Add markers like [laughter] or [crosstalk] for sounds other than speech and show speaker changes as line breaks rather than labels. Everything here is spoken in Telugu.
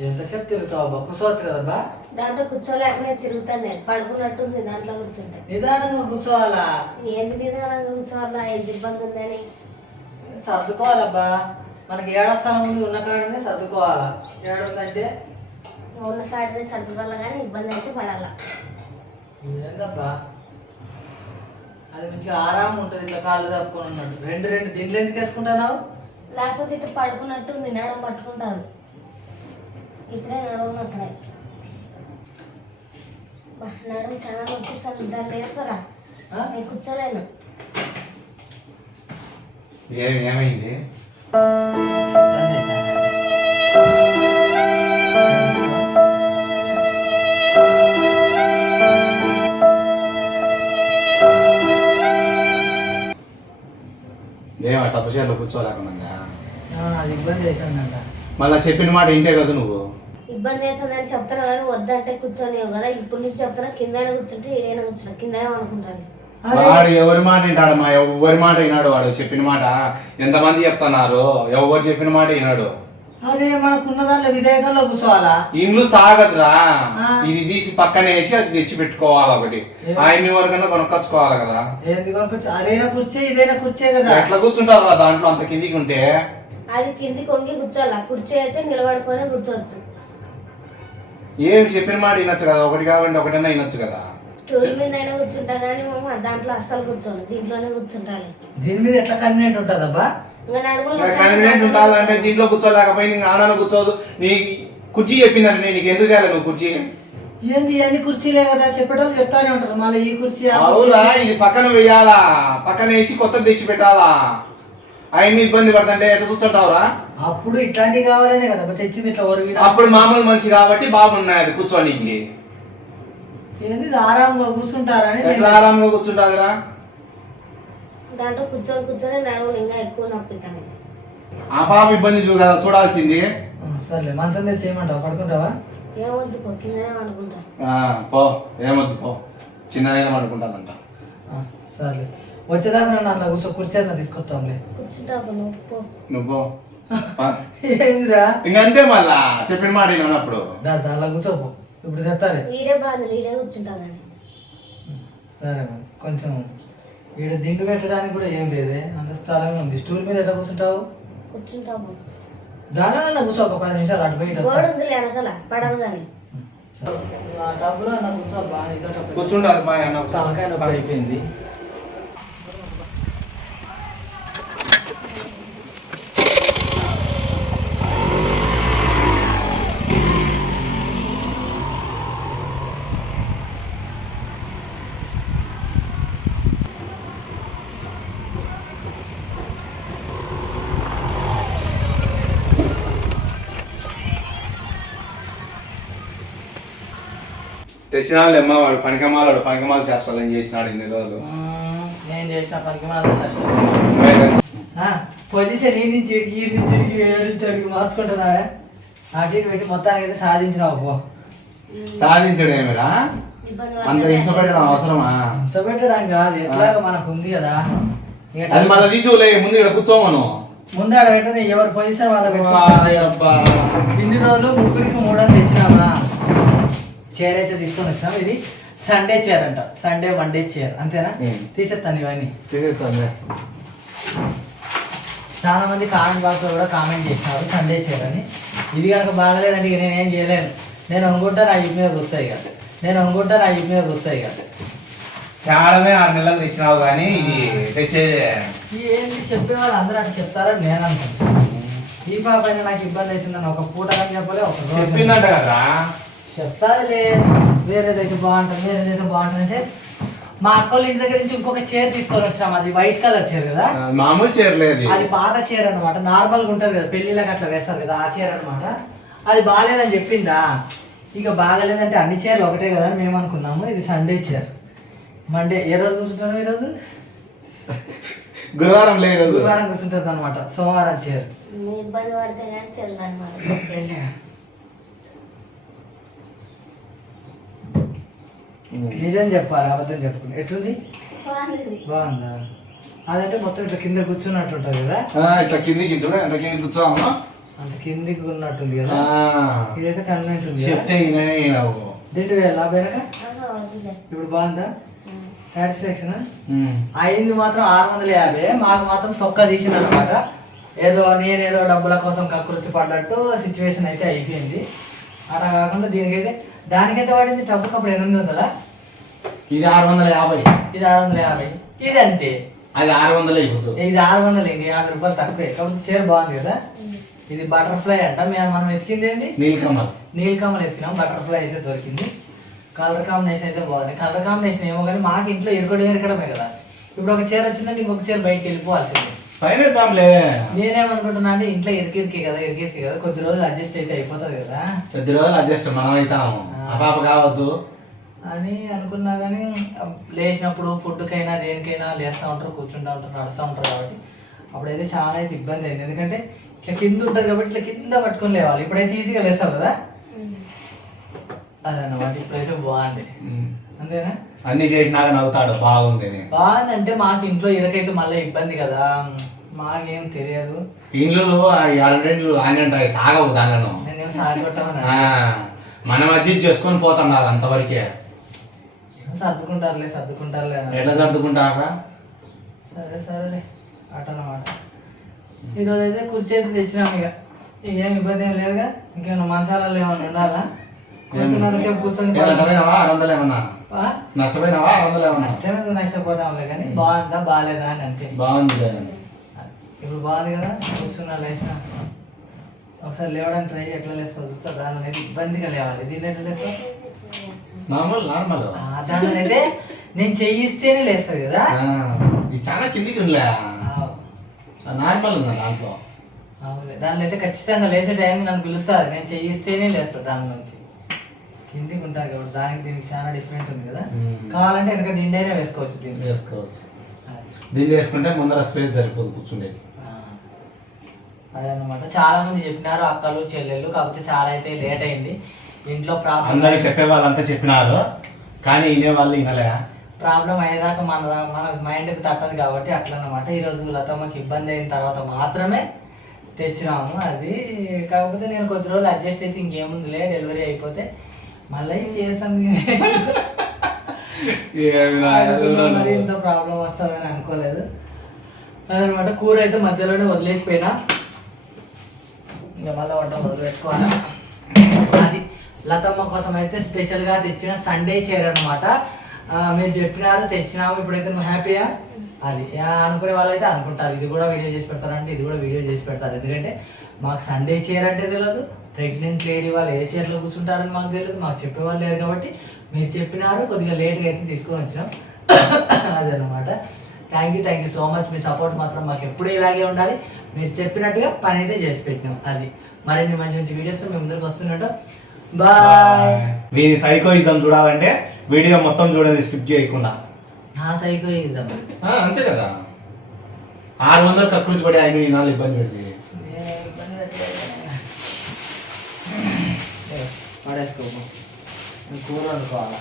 ఎంతసేపు తిరుగుతావు? కూర్చోవచ్చు కదబ్బా?
దాంట్లో కూర్చోలేకనే తిరుగుతాను. నేను పడుకున్నట్టుంది దాంట్లో కూర్చుంటే.
నిదానంగా కూర్చోవాలా?
ఏంది నిదానంగా కూర్చోవాలా? ఎంత ఇబ్బంది ఉందని
సర్దుకోవాలబ్బా. మనకి ఏడ స్థలం ఉంది ఉన్న కాడనే సర్దుకోవాలా? ఏడుందంటే
ఉన్న కాడనే సర్దుకోవాలి కానీ ఇబ్బంది అయితే పడాలా.
ఏందబ్బా? అది మంచిగా ఆరాం ఉంటుంది ఇట్లా కాళ్ళు తప్పుకొని ఉన్నట్టు. రెండు రెండు దిండ్లు ఎందుకు వేసుకుంటున్నావు?
లేకపోతే ఇట్లా పడుకున్నట్టుంది నడవ పట్టుకుంటారు. ఇప్పుడే నడవను అక్కడ నడుము చాలా వచ్చేసాను దాన్ని
ఆ?
నేను కూర్చోలేను.
ఏమైంది?
దాన్ని అయితే.
ఏం ఆ టప్పు చీరలో కూర్చోలేకుండా
ఆ, అది ఇబ్బంది అవుతుందంట.
మళ్ళీ చెప్పిన మాట ఇంటే కదా నువ్వు.
ఇబ్బంది అవుతుందని చెప్తాను కానీ వద్దంటే కూర్చోలేవు కదా. ఇప్పుడు నుంచి చెప్తాను కిందైనా కూర్చుంటే ఏదైనా కూర్చుంటా కిందనే అనుకుంటాను
వాడు ఎవరి మాట వింటాడమ్మా ఎవరి మాట వినాడు వాడు? చెప్పిన మాట? ఎంతమంది చెప్తున్నారు? ఎవరు చెప్పిన మాట వినాడు?
అరే మనకున్న దాంట్లో విధేయకంలో కూర్చోవాలా?
ఇల్లు సాగదురా. ఇది తీసి పక్కన వేసి అది తెచ్చి పెట్టుకోవాలి ఒకటి? ఆయన వరకన్నా కొనుక్కొచ్చుకోవాలి కదా?
ఏంది కొనుక్కొచ్చు? అదేనా కుర్చీ ఇదేనా కుర్చీ కదా.
ఎట్లా కూర్చుంటారు దాంట్లో అంత కిందికి ఉంటే?
అది కిందికి వంగి కూర్చోాల కుర్చీ అయితే నిలబడుకొని కూర్చోవచ్చు.
ఏం చెప్పిన మాట వినొచ్చు కదా? ఒకటి కావాలంటే ఒకటైనా వినొచ్చు కదా?
మీద అయినా కూర్చుంటా కానీ మామ దాంట్లో అస్సలు కూర్చోను. దీంట్లోనే కూర్చుంటాలి
దీని మీద ఎట్లా
ఇంకా
ఉండాలంటే దీంట్లో కూర్చోలేకపోయింది ఇంకా ఆడాలో కూర్చోదు. నీ కుర్చీ చెప్పిందంటే నీకు ఎందుకు చేయాలి నువ్వు కుర్చీ?
ఏంది అన్ని కుర్చీలే కదా? చెప్పేటోళ్ళు చెప్తానే ఉంటారు. మళ్ళీ ఈ కుర్చీ ఆ కుర్చీ.
అవునా? ఇది పక్కన వేయాలా? పక్కన వేసి కొత్తది తెచ్చి పెట్టాలా? ఆయన ఇబ్బంది పడుతుంటే ఎట్లా కూర్చుంటావురా?
అప్పుడు ఇట్లాంటివి కావాలనే కదా తెచ్చింది ఇట్లా
అప్పుడు మామూలు మనిషి కాబట్టి బాగున్నాయి అది కూర్చోనికి.
ఏంది ఇది ఆరాంగా కూర్చుంటారని
ఎట్లా ఆరాంగా కూర్చుంటాదిరా?
దాంట్లో కూర్చొని కూర్చొని నడుములు ఇంకా ఎక్కువ నొప్పితాను.
ఆ పాప ఇబ్బంది చూడ చూడాల్సింది.
సర్లే మంచం తెచ్చి చేయమంటావా పడుకుంటావా?
ఏమొద్దు పో కిందనే అనుకుంటా
ఆ, పో ఏమొద్దు పో. అనుకుంటాదంట
ఆ, సర్లే. వచ్చేదాకా నన్ను అలా కూర్చో కుర్చీ అన్న తీసుకొస్తాంలే
నువ్వు.
ఏందిరా?
ఇంకంతే మళ్ళా చెప్పిన మాట వినప్పుడు
దా దా, అలా కూర్చోపో ఇప్పుడు
కూర్చుంటా కానీ.
సరే మరి కొంచెం ఈడ దిండు పెట్టడానికి కూడా ఏం లేదే. అంత స్థలమే ఉంది. స్టూల్ మీద ఎట్లా కూర్చుంటావు?
కూర్చుంటా పో
దానిలో కూర్చో ఒక పది నిమిషాలు అటు పోయి
గోడ
వస్తా.
ఉంది వెనకాల పడను కానీ.
ఆ డబ్బులు అన్న కూర్చో బాగా.
కూర్చుండాలి బాయ్ అన్న ఒకసారి.
తలకాయ నొప్పి అయిపోయింది.
తెచ్చినావులేమ్మా వాడు పనికమాలాడు పనికమాలు చేస్తాడని చేసినాడు ఇన్ని రోజులు?
నేను చేసిన పనికి మాల సష్టం పొజిషన్ ఈ నుంచి ఈ నుంచి నుంచి అడిగి మార్చుకుంటున్నావే? అటు ఇటు పెట్టి మొత్తానికి అయితే సాధించినావు పో.
సాధించడు ఏమిరా? అంత హింస పెట్టడం అవసరమా?
హింస పెట్టడానికి కాదు ఎట్లాగో మనకు ఉంది కదా.
అది మళ్ళీ తీసుకోలే ముందు ఇక్కడ కూర్చోమను.
ముందు ఆడ పెట్టని ఎవరి పొజిషన్ వాళ్ళ ఇన్ని రోజులు ముగ్గురికి మూడని తెచ్చినామా చైర్ అయితే తీసుకొని వచ్చినాం ఇది సండే చైర్ అంట. సండే వన్ డే చైర్ అంతేనా. తీసేస్తాను ఇవన్నీ.
తీసేస్తాను
చాలా మంది కామెంట్ బాక్స్లో కూడా కామెంట్ చేసినారు సండే చైర్ అని. ఇది కనుక బాగలేదంటే ఇక నేనేం చేయలేను. నేను అనుకుంటా నా ఇప్ మీద కూర్చోయి కాదు నేను అనుకుంటా నా ఇప్ మీద కూర్చోయి కాదు
తేడమే ఆరు నెలలకు తెచ్చినావు కానీ ఇది తెచ్చేది
ఏంటి చెప్పే వాళ్ళు అందరూ అట్లా చెప్తారని నేను అనుకుంటాను ఈ అయినా నాకు ఇబ్బంది అవుతుందని ఒక పూట కానీ చెప్పలే ఒక
చెప్పిందంట కదా.
చెప్తారులే వేరేదైతే బాగుంటుంది వేరేదైతే బాగుంటుంది అంటే మా అక్కోళ్ళ ఇంటి దగ్గర నుంచి ఇంకొక చైర్ తీసుకొని వచ్చాము అది వైట్ కలర్ చైర్ కదా?
మామూలు చేయలేదు
అది పాత చైర్ అనమాట నార్మల్గా ఉంటుంది కదా పెళ్ళిళ్ళకి అట్లా వేస్తారు కదా ఆ చైర్ అనమాట అది బాగాలేదని చెప్పిందా? ఇక బాగాలేదంటే అన్ని చైర్లు ఒకటే కదా అని మేము అనుకున్నాము. ఇది సండే చైర్. మండే ఏ రోజు కూర్చుంటాము ఈరోజు
గురువారం లేదు
గురువారం కూర్చుంటుంది అనమాట సోమవారం చైర్.
నువ్వు ఇబ్బంది పడితే కానీ తెలియదు అనమాట
నిజం చెప్పాలి అబద్ధం చెప్పుకుని. ఎట్లుంది?
బాగుంది.
బాగుందా? అదంటే మొత్తం ఇట్లా కింద కూర్చున్నట్టు ఉంటుంది కదా?
ఇట్లా కిందికి చూడ ఎంత కింది కూర్చోమా
అంత కిందికి ఉన్నట్టుంది కదా?
ఆ,
ఇదైతే కన్వెంట్ ఉంది?
చెప్తే.
దీంట్లో
వద్దులే.
ఇప్పుడు బాగుందా. సాటిస్ఫాక్షన్. అయింది మాత్రం ఆరు వందల యాభై మాకు మాత్రం తొక్క తీసింది అనమాట ఏదో నేనేదో డబ్బుల కోసం కకృతి పడ్డట్టు సిచ్యువేషన్ అయితే అయిపోయింది. అలా కాకుండా దీనికైతే దానికైతే పడింది డబ్బుకి అప్పుడు ఎనిమిది వందల.
ఇది ఆరు వందల యాభై.
ఇది ఆరు వందల యాభై. ఇది అంతే.
అది ఆరు వందల
ఇది ఆరు వందలు ఇంక యాభై రూపాయలు తక్కువే. కాకపోతే చీర బాగుంది కదా. ఇది బటర్ఫ్లై అంట. మేము మనం ఎతికింది ఏంది?
నీలకమల్.
నీలకమల్ ఎత్తినాం బటర్ఫ్లై అయితే దొరికింది. కలర్ కాంబినేషన్ అయితే బాగుంది. కలర్ కాంబినేషన్ ఏమో కానీ మాకు ఇంట్లో ఇరుకడం ఇరకడమే కదా. ఇప్పుడు ఒక చీర వచ్చిందంటే ఇంకొక చీర బయటకు వెళ్ళిపోవాల్సింది.
పైన ఇద్దాంలే
నేనేమనుకుంటున్నా అంటే ఇంట్లో ఇరికిరికి కదా ఇరికిరికి కదా. కొద్ది రోజులు అడ్జస్ట్ అయితే అయిపోతుంది కదా.
కొద్ది రోజులు అడ్జస్ట్ మనం అవుతాము ఆ పాప కావద్దు.
అని అనుకున్నా కానీ లేచినప్పుడు ఫుడ్కైనా దేనికైనా లేస్తూ ఉంటారు కూర్చుంటూ ఉంటారు నడుస్తూ ఉంటారు కాబట్టి అప్పుడైతే చాలా అయితే ఇబ్బంది అయింది. ఎందుకంటే ఇట్లా కింద ఉంటుంది కాబట్టి ఇట్లా కింద పట్టుకొని లేవాలి. ఇప్పుడైతే ఈజీగా లేస్తాం కదా. అదన్నమాట. ఇప్పుడైతే బాగుంది. అంతేనా?
అన్ని చేసినాక నవ్వుతాడు. బాగుంది. అని.
బాగుందంటే మాకు ఇంట్లో ఇరకైతే మళ్ళీ ఇబ్బంది కదా. మాకేం తెలియదు.
ఇండ్లు ఏడంటే ఆయన సాగవు దానిలో.
నేనేం సాగొట్టామని
ఆ, మనం అడ్జస్ట్ చేసుకొని పోతున్నారు అంతవరకే.
సర్దుకుంటారులే సర్దుకుంటారులే.
ఎట్లా సర్దుకుంటారా?
సరే సరేలే. అటనమాట ఈరోజు అయితే కుర్చీ అయితే తెచ్చినాం ఇక. ఏం ఇబ్బంది ఏం లేదుగా. ఇంకేమైనా మంచాలలో ఏమైనా ఉండాలా? కూర్చున్నంతసేపు కూర్చొని
నష్టపోయినావా? ఆరు వందలు ఏమన్నా? నష్టపోయినావా? ఆరు వందలు ఏమన్నా?
నష్టమే నష్టపోతాంలే కానీ బాగుందా బాగాలేదా అని అంతే.
బాగుంది
ఇప్పుడు బాగుంది కదా కూర్చున్నా లేచిన. ఒకసారి లేవడానికి ట్రై చేయి, ఎట్లా లేస్తావు చూస్తా. దాని అనేది ఇబ్బందిగా లేవాలి. దీన్ని ఎట్లా లేస్తావు?
మామూలు నార్మల్.
ఆ, దానిలో అయితే నేను చెయ్యిస్తేనే లేస్తుంది కదా.
ఇది చాలా కిందికి ఉందిలే.
ఆ,
నార్మల్ ఉంది దాంట్లో.
అవునులే. దానిలో అయితే ఖచ్చితంగా లేచే టైంకి నన్ను పిలుస్తుంది. నేను చెయ్యిస్తేనే లేస్తుంది దాని నుంచి. కిందికి ఉంటుంది కాబట్టి దానికి దీనికి చాలా డిఫరెంట్ ఉంది కదా.
మ్మ్.
కావాలంటే వెనక దిండైనా వేసుకోవచ్చు దీన్ని.
వేసుకోవచ్చు.
అది.
దీన్ని వేసుకుంటే ముందర స్పేస్ సరిపోదు కూర్చుండేది
ఆ. అదన్నమాట. చాలా మంది చెప్పినారు అక్కలు చెల్లెళ్ళు కాకపోతే చాలా అయితే లేట్ అయింది. ఇంట్లో ప్రాబ్లం
అందరికి చెప్పే వాళ్ళంతా చెప్పినారు కానీ వినే వాళ్ళు వినలే
ప్రాబ్లం అయ్యేదాకా మన మన మైండ్కి తట్టదు కాబట్టి అట్లా అనమాట ఈరోజు లతమ్మకి ఇబ్బంది అయిన తర్వాత మాత్రమే తెచ్చినాము. అది కాకపోతే నేను కొద్ది రోజులు అడ్జస్ట్ అయితే ఇంకేముందిలే డెలివరీ అయిపోతే మళ్ళీ చేసాను మరి ఇంత ప్రాబ్లం వస్తుందని అనుకోలేదు. అదనమాట కూర అయితే మధ్యలోనే వదిలేసిపోయినా. ఇంకా మళ్ళీ వంట మొదలు పెట్టుకోవాలా? అది లతమ్మ కోసం అయితే స్పెషల్గా తెచ్చిన సండే చీర అనమాట మీరు చెప్పినారు తెచ్చినాము ఇప్పుడైతే నువ్వు హ్యాపీయా అది. అనుకునే అనుకునే వాళ్ళైతే అనుకుంటారు. ఇది కూడా వీడియో చేసి పెడతారంటే ఇది కూడా వీడియో చేసి పెడతారు. ఎందుకంటే మాకు సండే చీర అంటే తెలియదు ప్రెగ్నెంట్ లేడీ వాళ్ళు ఏ చీరలో కూర్చుంటారని మాకు తెలియదు మాకు చెప్పేవాళ్ళు లేరు కాబట్టి మీరు చెప్పినారు. కొద్దిగా లేట్గా అయితే తీసుకొని వచ్చినాం. [coughs] అదనమాట thank you thank you so much me support మాత్రం మాకు ఎప్పుడూ ఇలాగే ఉండాలి. మీరు చెప్పినట్టుగా పని అయితే చేసి పెట్టినాం. అది మరిన్ని మంచి మంచి వీడియోస్ మేము ముందరికి వస్తున్నట్టు బాయ్
వీని సైకోయిజం చూడాలంటే వీడియో మొత్తం చూడండి స్కిప్ చేయకుండా.
నా సైకో ఇజం
ఆ, అంతే కదా. ఆరు వందలు కకృతి పడి ఆయన నాలుగు ఇబ్బంది పెడుతుంది.
పడేసుకో కూర వండుకోవాలా?